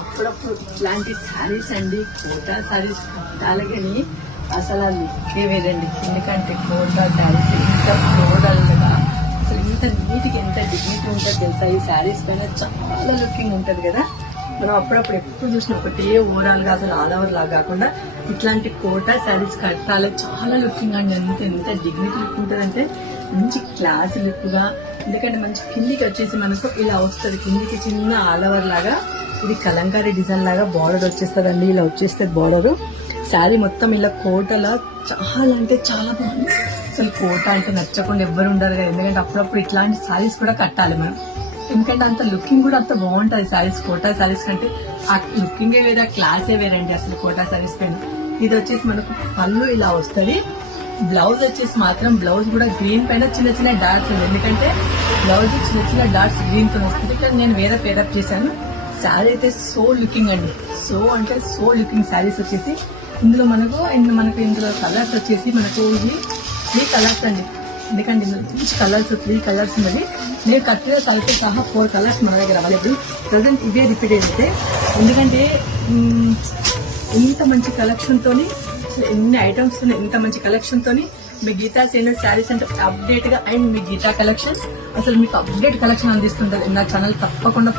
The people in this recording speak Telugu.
అప్పుడప్పుడు ఇట్లాంటి శారీస్ అండి, కోటా శారీస్ కట్టాలని అసలు ఆ లుక్కే వేరండి. ఎందుకంటే కోటా శారీస్ ఇంత ఫ్లోరల్ గా, అసలు ఇంత నీట్గా ఎంత డిగ్నిటీ ఉంటుంది తెలుసా. ఈ శారీస్ పైన చాలా లుకింగ్ ఉంటది కదా. మనం అప్పుడప్పుడు ఎప్పుడు చూసిన ఒకటే ఓవరాల్ గా అసలు ఆల్ ఓవర్ లాగా కాకుండా ఇట్లాంటి కోటా శారీస్ కట్టాలి, చాలా లుకింగ్ అండి. ఎంత డిగ్నిటీ లుక్ ఉంటుంది అంటే మంచి క్లాస్ లుక్ గా. ఎందుకంటే మంచి కిందికి వచ్చేసి మనకు ఇలా వస్తుంది, కిందికి చిన్న ఆల్ ఓవర్ లాగా. ఇది కలంకారీ డిజైన్ లాగా బార్డర్ వచ్చేస్తుందండి, ఇలా వచ్చేస్తుంది బార్డర్. శారీ మొత్తం ఇలా కోటలా చాలా అంటే చాలా బాగుంది. అసలు కోట అంటే నచ్చకుండా ఎవ్వరు ఉండరు కదా. ఎందుకంటే అప్పుడప్పుడు ఇట్లాంటి శారీస్ కూడా కట్టాలి మనం. ఎందుకంటే అంత లుకింగ్ కూడా అంత బాగుంటది శారీస్. కోటా శారీస్ కంటే ఆ లుకింగే వేరే, క్లాసే వేరండి అసలు కోటా శారీస్ పైన. ఇది వచ్చేసి మనకు పళ్ళు ఇలా వస్తుంది. బ్లౌజ్ వచ్చేసి మాత్రం బ్లౌజ్ కూడా గ్రీన్ పైన చిన్న చిన్న డాట్స్ ఉంది. ఎందుకంటే బ్లౌజ్ చిన్న చిన్న డాట్స్ గ్రీన్ తో వస్తుంది. కానీ నేను వేరే పేరప్ చేశాను. శారీ అయితే సో లుకింగ్ అండి, సో అంటే సో లుకింగ్ శారీస్ వచ్చేసి. ఇందులో ఇందులో కలర్స్ వచ్చేసి మనకు ఇది 3 కలర్స్ అండి. ఎందుకంటే ఇందులో మంచి కలర్స్ 3 కలర్స్ ఉన్నది. నేను కట్టిన కలిపి సహా 4 కలర్స్ మన దగ్గర అవైలబుల్. ప్రజెంట్ ఇదే రిపీట్ అయితే, ఎందుకంటే ఇంత మంచి కలెక్షన్ తోని, ఎన్ని ఐటమ్స్ ఉన్నాయి, ఇంత మంచి కలెక్షన్ తోని మీ గీతా సేనస్ శారీస్ అంటే అప్డేట్ గా, అండ్ మీ గీతా కలెక్షన్స్ అసలు మీకు అప్డేట్ కలెక్షన్ అందిస్తుంటారు. నా ఛానల్ తప్పకుండా